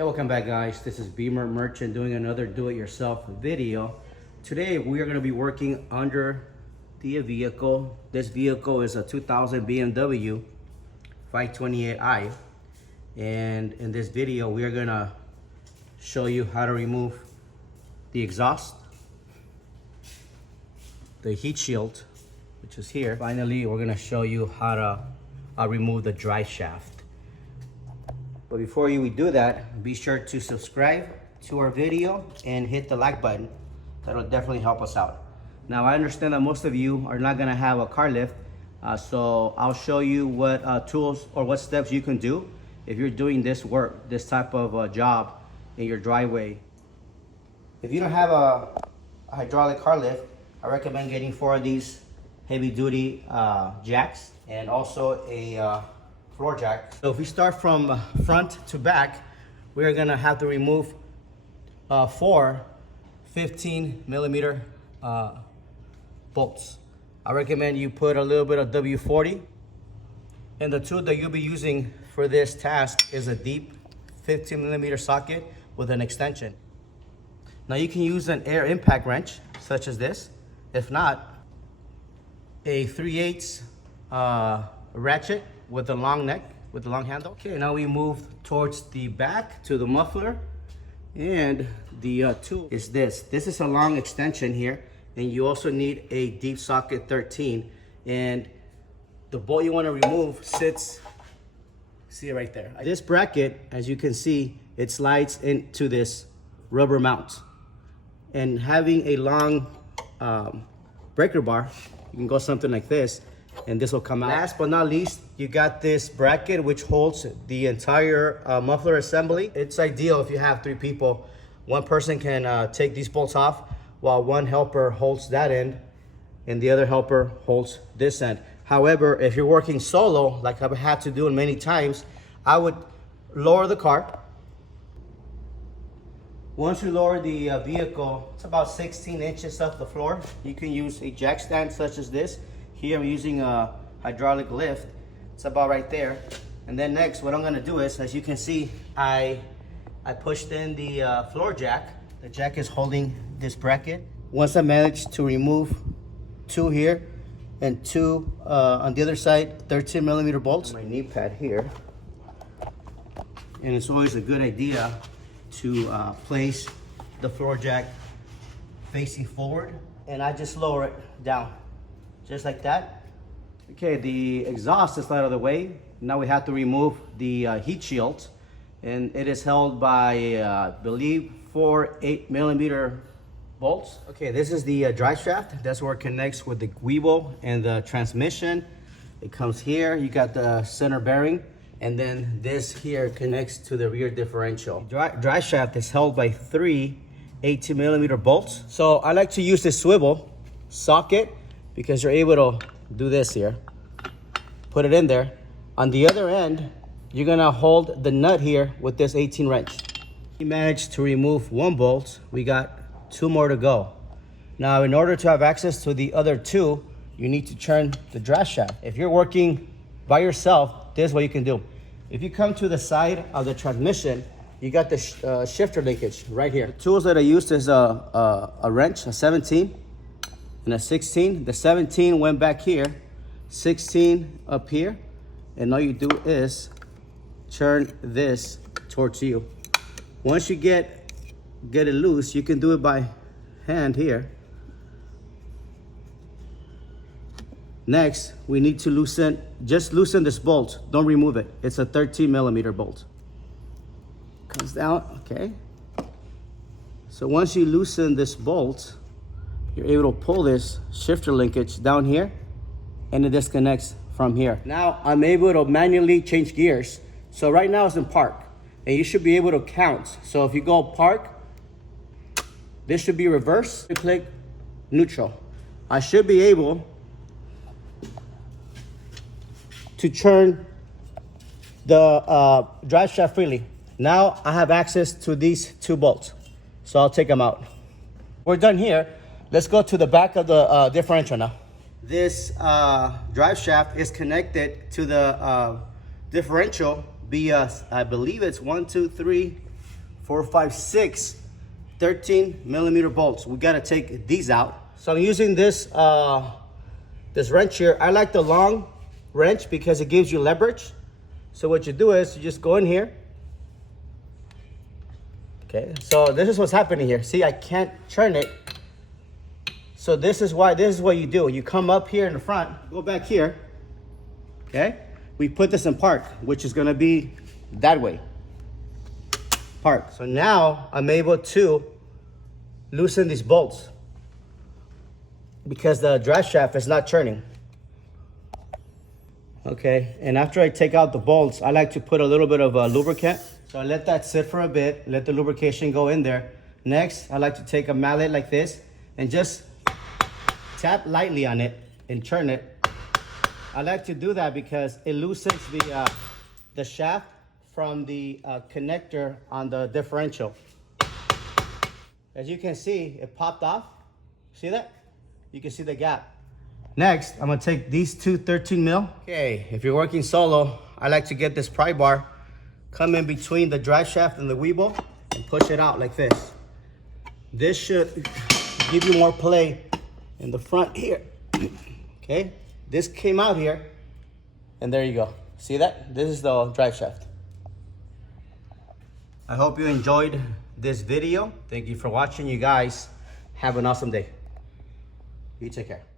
Hey, welcome back guys. This is Beamer Merchant doing another do-it-yourself video. Today we are going to be working under the vehicle. This vehicle is a 2000 BMW 528i, and in this video we are going to show you how to remove the exhaust, the heat shield, which is here. Finally, we're going to show you how to remove the drive shaft. But before we do that, be sure to subscribe to our video and hit the like button. That'll definitely help us out. Now, I understand that most of you are not gonna have a car lift, so I'll show you what tools or what steps you can do if you're doing this work, this type of job in your driveway. If you don't have a hydraulic car lift, I recommend getting 4 of these heavy duty jacks and also a floor jack. So if we start from front to back, we're gonna have to remove 4 15 millimeter bolts. I recommend you put a little bit of W40, and the tool that you'll be using for this task is a deep 15 millimeter socket with an extension. Now you can use an air impact wrench such as this. If not, a 3/8 ratchet with a long neck, with a long handle. Okay, now we move towards the back to the muffler, and the tool is this. This is a long extension here, and you also need a deep socket 13, and the bolt you want to remove sits, see it right there. This bracket, as you can see, it slides into this rubber mount, and having a long breaker bar, you can go something like this, and this will come out. Last but not least, you got this bracket which holds the entire muffler assembly. It's ideal if you have 3 people. One person can take these bolts off while one helper holds that end and the other helper holds this end. However, if you're working solo, like I've had to do it many times, I would lower the car. Once you lower the vehicle, it's about 16 inches off the floor. You can use a jack stand such as this. Here I'm using a hydraulic lift. It's about right there. And then next, what I'm gonna do is, as you can see, I pushed in the floor jack. The jack is holding this bracket. Once I managed to remove 2 here and 2 on the other side, 13 millimeter bolts. My knee pad here. And it's always a good idea to place the floor jack facing forward. And I just lower it down. Just like that. Okay, the exhaust is out of the way. Now we have to remove the heat shield, and it is held by, I believe, 4 8mm bolts. Okay, this is the drive shaft. That's where it connects with the Weeble and the transmission. It comes here. You got the center bearing, and then this here connects to the rear differential. Drive shaft is held by 3 18mm bolts. So I like to use this swivel socket, because you're able to do this here, put it in there. On the other end, you're gonna hold the nut here with this 18 wrench. We managed to remove 1 bolt. We got 2 more to go. Now, in order to have access to the other 2, you need to turn the drive shaft. If you're working by yourself, this is what you can do. If you come to the side of the transmission, you got the shifter linkage right here. The tools that I used is a wrench, a 17, and a 16. The 17 went back here, 16 up here, and all you do is turn this towards you. Once you get it loose, you can do it by hand here. Next, we need to loosen this bolt. Don't remove it. It's a 13 millimeter bolt. Comes down, okay. So once you loosen this bolt, you're able to pull this shifter linkage down here, and it disconnects from here. Now I'm able to manually change gears. So right now it's in park, and you should be able to count. So if you go park, this should be reverse. You click neutral. I should be able to turn the drive shaft freely. Now I have access to these 2 bolts, so I'll take them out. We're done here. Let's go to the back of the differential now. This drive shaft is connected to the differential via, I believe it's 1, 2, 3, 4, 5, 6, 13 millimeter bolts. We gotta take these out. So I'm using this this wrench here. I like the long wrench because it gives you leverage. So what you do is you just go in here. Okay, so this is what's happening here. See, I can't turn it. So this is what you do. You come up here in the front, go back here. Okay, we put this in park, which is gonna be that way. Park. So now I'm able to loosen these bolts because the drive shaft is not turning. Okay, and after I take out the bolts, I like to put a little bit of lubricant. So I let that sit for a bit, let the lubrication go in there. Next, I like to take a mallet like this and just tap lightly on it and turn it. I like to do that because it loosens the shaft from the connector on the differential. As you can see, it popped off. See that? You can see the gap. Next, I'm gonna take these two 13 mil. Okay, if you're working solo, I like to get this pry bar, come in between the drive shaft and the weeble, and push it out like this. This should give you more play in the front here. Okay, this came out here, and there you go. See that? This is the drive shaft. I hope you enjoyed this video. Thank you for watching, you guys. Have an awesome day. You take care.